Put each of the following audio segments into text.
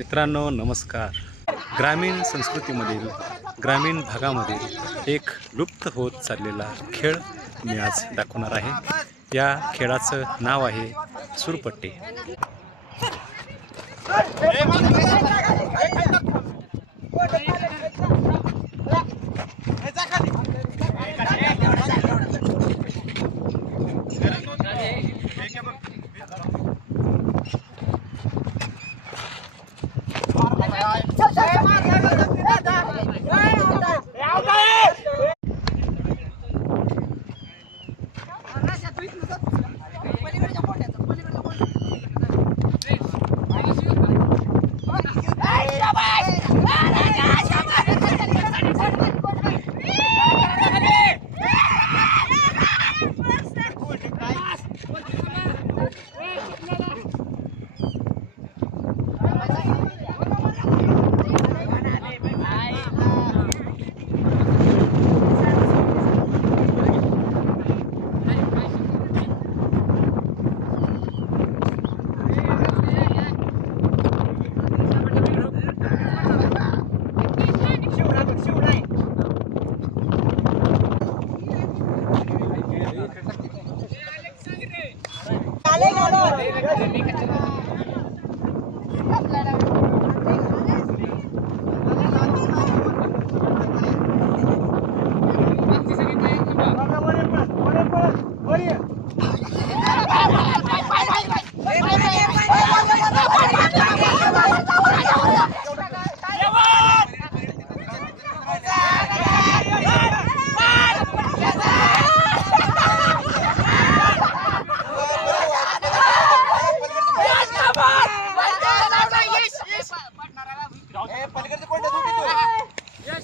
मित्रांनो नमस्कार. ग्रामीण संस्कृतीमधील ग्रामीण भागामधील एक लुप्त होत चाललेला खेळ मी आज दाखवणार आहे. या खेळाचं नाव आहे सुरपट्टी. لك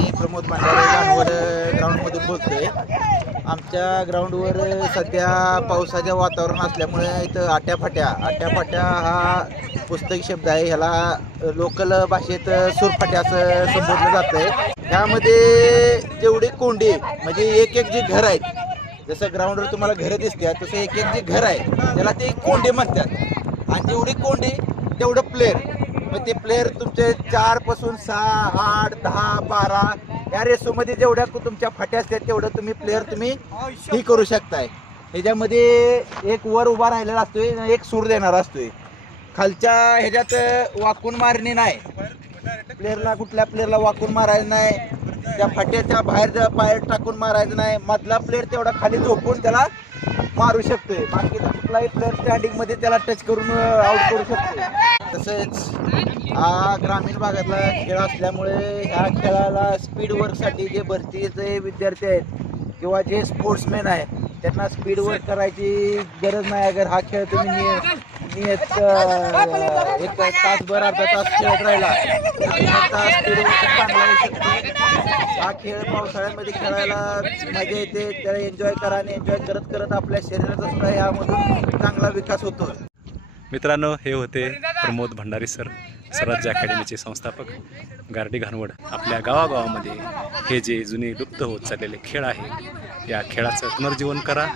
मी प्रमोद भांडारे गाणवड ग्राउंडमधून बोलतोय. आमच्या ग्राउंडवर सध्या पावसाचं वातावरण असल्यामुळे इथं आट्याफाट्या आट्याफाट्या हा पुस्तकी शब्द आहे. ह्याला लोकल भाषेत सुरफाट्या असं संबोधलं जातं आहे त्यामध्ये जेवढे कोंडी म्हणजे एक एक जे घर आहेत जसं ग्राउंडवर तुम्हाला घरं दिसतात तसं एक एक जे घर आहे त्याला ते कोंडे म्हणतात. आणि जेवढी कोंडी तेवढं प्लेअर मग ते प्लेअर तुमचे चारपासून सहा आठ दहा बारा या रेसोमध्ये जेवढ्या तुमच्या फाट्या असतात तेवढं तुम्ही प्लेअर तुम्ही ही करू शकताय. ह्याच्यामध्ये एक वर उभा राहिलेला असतोय एक सूर देणारा असतोय. खालच्या ह्याच्यात वाकून मारणे नाही. प्लेअरला कुठल्या प्लेअरला वाकून मारायचं नाही. त्या फाट्याच्या बाहेर जर पाय टाकून मारायचं नाही. मधला प्लेअर तेवढा खाली झोपून त्याला मारू शकतोय. बाकीचा कुठलाही प्लेअर स्टँडिंगमध्ये त्याला टच करून आउट करू शकतो तसेच हा ग्रामीण भागातला खेळ असल्यामुळे ह्या खेळाला स्पीड वर्कसाठी जे भरतीचे विद्यार्थी आहेत किंवा जे स्पोर्ट्समॅन आहेत त्यांना स्पीड वर्क करायची गरज नाही. अगर हा खेळ तुम्ही निय- नियत एक तासभर अर्धा तास खेळत राहिला स्पीड वर्क चांगला होऊ हा खेळ पावसाळ्यामध्ये खेळायला मजा येते त्याला एन्जॉय करा आणि एन्जॉय करत करत आपल्या शरीराचा सुद्धा यामधून चांगला विकास होतो. मित्रांनो हे होते प्रमोद भंडारी सर स्वराज्य अकॅडमीचे संस्थापक गार्डी घाणवड. आपल्या गावागावामध्ये हे जे जुने लुप्त होत चाललेले खेळ आहे या खेळाचं पुनर्जीवन करा.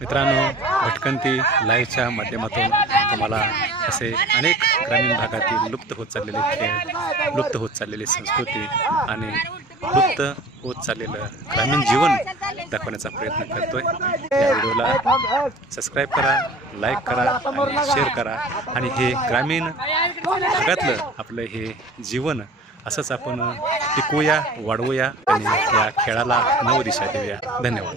मित्रांनो भटकंती लाईव्हच्या माध्यमातून तुम्हाला असे अनेक ग्रामीण भागातील लुप्त होत चाललेले खेळ लुप्त होत चाललेली संस्कृती आणि लुप्त होत चाललेलं ग्रामीण जीवन दाखवण्याचा प्रयत्न करतोय. या व्हिडिओला सबस्क्राईब करा लाईक करा आणि शेअर करा. आणि हे ग्रामीण भागातलं आपलं हे जीवन असंच आपण टिकूया वाढवूया आणि या खेळाला नव दिशा देऊया. धन्यवाद.